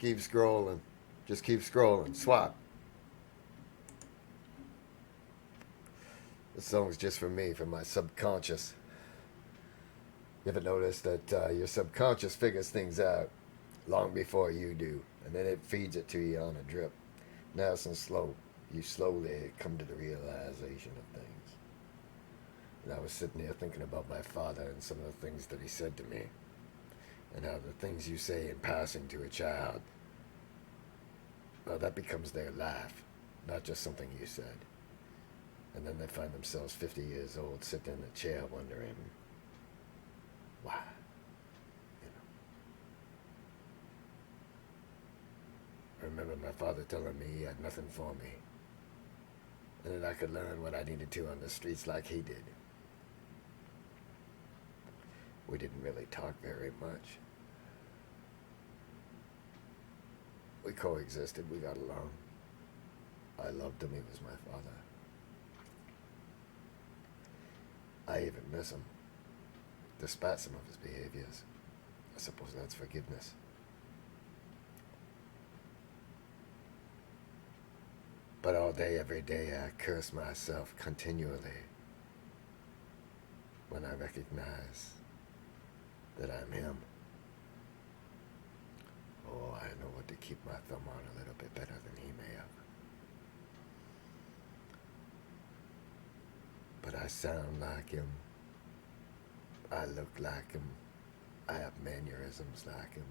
Keep scrolling. Just keep scrolling. Swap. This song's just for me, for my subconscious. You ever notice that your subconscious figures things out long before you do, and then it feeds it to you on a drip. Nice and slow. You slowly come to the realization of things. And I was sitting there thinking about my father and some of the things that he said to me, and how the things you say in passing to a child, well, that becomes their life, not just something you said. And then they find themselves 50 years old, sitting in a chair wondering, why? You know. I remember my father telling me he had nothing for me, and that I could learn what I needed to on the streets like he did. We didn't really talk very much. We coexisted, we got along. I loved him, he was my father. I even miss him, despite some of his behaviors. I suppose that's forgiveness. But all day, every day, I curse myself continually when I recognize that I'm him. Oh, I know what to keep my thumb on a little bit better than he may have. But I sound like him. I look like him. I have mannerisms like him.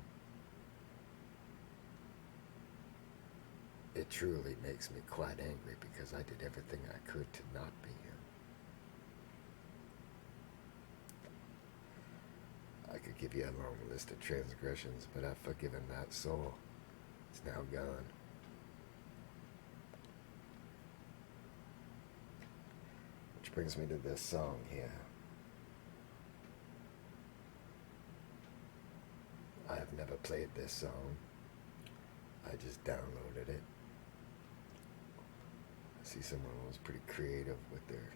It truly makes me quite angry because I did everything I could to not be him. I could give you a long list of transgressions, but I've forgiven that soul. It's now gone. Which brings me to this song here. I have never played this song. I just downloaded it. I see someone who was pretty creative with their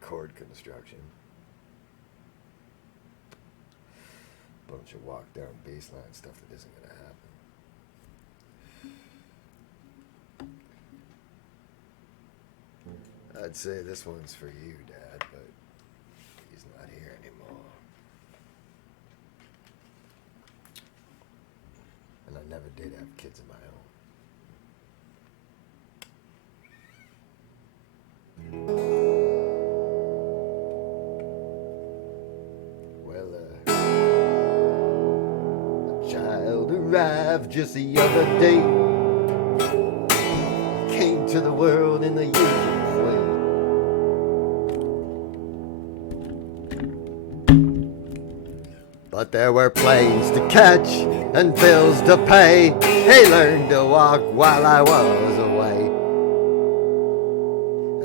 chord construction. Bunch of walk down bass line stuff that isn't going to happen. I'd say this one's for you, Dad, but he's not here anymore. And I never did have kids of my own. Well, a child arrived just the other day. Came to the world in the usual way. But there were planes to catch and bills to pay. He learned to walk while I was away.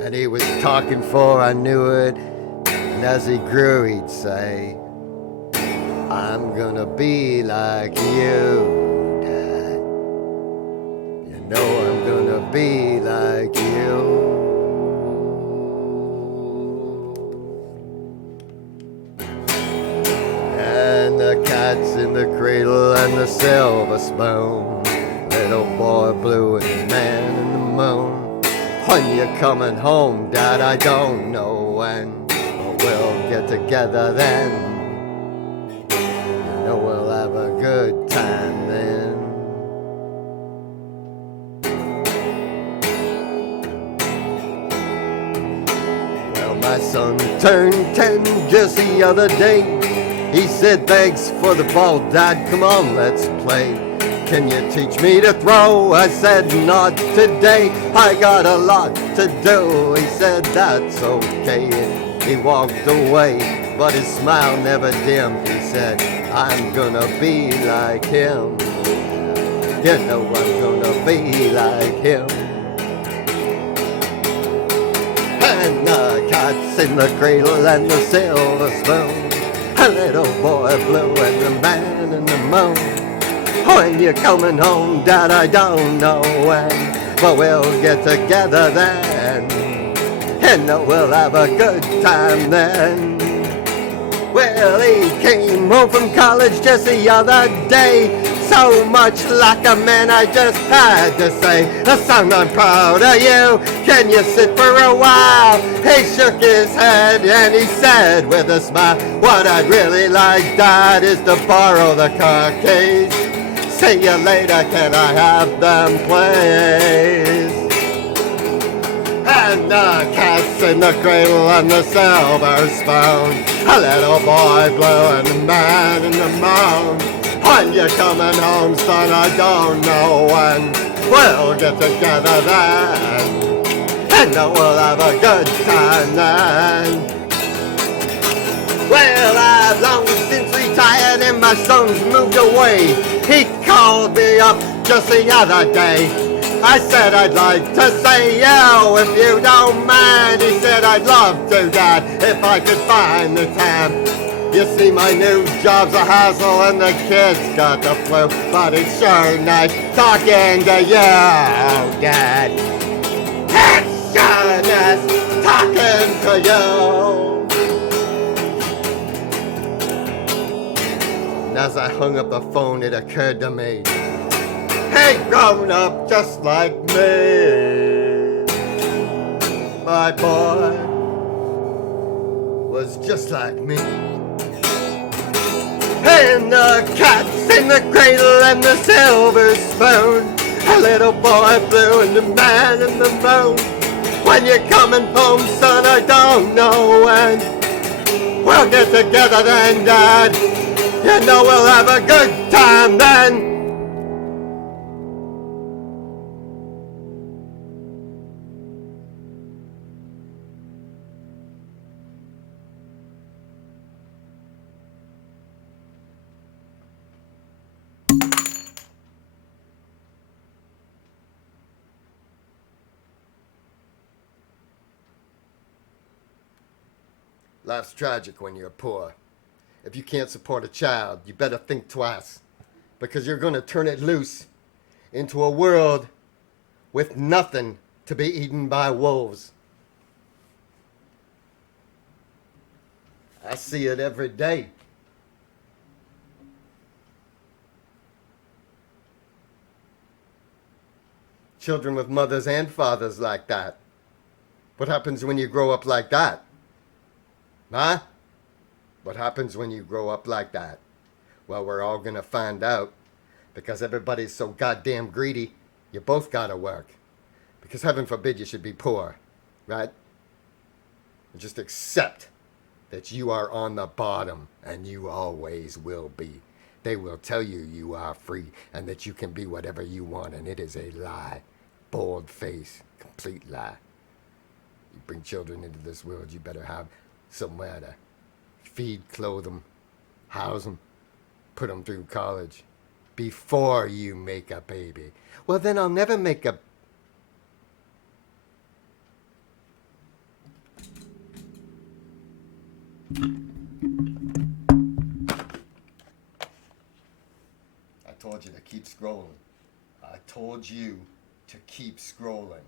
And he was talking for I knew it. And as he grew he'd say, I'm gonna be like you, Dad. You know I'm gonna be like you. And the cat's in the cradle and the silver spoon. Little boy blue and the man in the moon. When you're coming home, Dad, I don't know when, but we'll get together then. You know we'll have a good time then. Well, my son turned 10 just the other day. He said, thanks for the ball, Dad, come on, let's play. Can you teach me to throw? I said, not today, I got a lot to do. He said, that's okay. He walked away, but his smile never dimmed. He said, I'm gonna be like him. You know I'm gonna be like him. And the cat's in the cradle and the silver spoon. A little boy blue and the man in the moon. When you're coming home, Dad, I don't know when, but we'll get together then, and we'll have a good time then. Well, he came home from college just the other day, so much like a man, I just had to say, son, I'm proud of you. Can you sit for a while? He shook his head and he said with a smile, what I'd really like, Dad, is to borrow the car keys. See you later, can I have them, please? And the cat's in the cradle and the silver spoon, a little boy blue and a man in the moon. When you're coming home, son, I don't know when. We'll get together then, and we'll have a good time then. Well, I've long since retired and my son's moved away. He called me up just the other day. I said I'd like to say, yo, if you don't mind. He said I'd love to, Dad, if I could find the time. You see, my new job's a hassle and the kids got the flu, but it's sure nice talking to you, Dad. It's sure nice talking to you. And as I hung up the phone, it occurred to me, hey, grown up just like me, my boy was just like me. And the cat's in the cradle and the silver spoon, a little boy blue and the man in the moon. When you're coming home, son, I don't know when. We'll get together then, Dad. You know we'll have a good time then. Life's tragic when you're poor. If you can't support a child, you better think twice, because you're going to turn it loose into a world with nothing to be eaten by wolves. I see it every day. Children with mothers and fathers like that. What happens when you grow up like that? Huh? What happens when you grow up like that? Well, we're all gonna find out, because everybody's so goddamn greedy. You both gotta work, because heaven forbid you should be poor, right? Just accept that you are on the bottom, and you always will be. They will tell you you are free and that you can be whatever you want, and it is a lie. Bold face, complete lie. You bring children into this world, you better have somewhere to feed, clothe them, house them, put them through college before you make a baby. Well, then I'll never make a... I told you to keep scrolling. I told you to keep scrolling.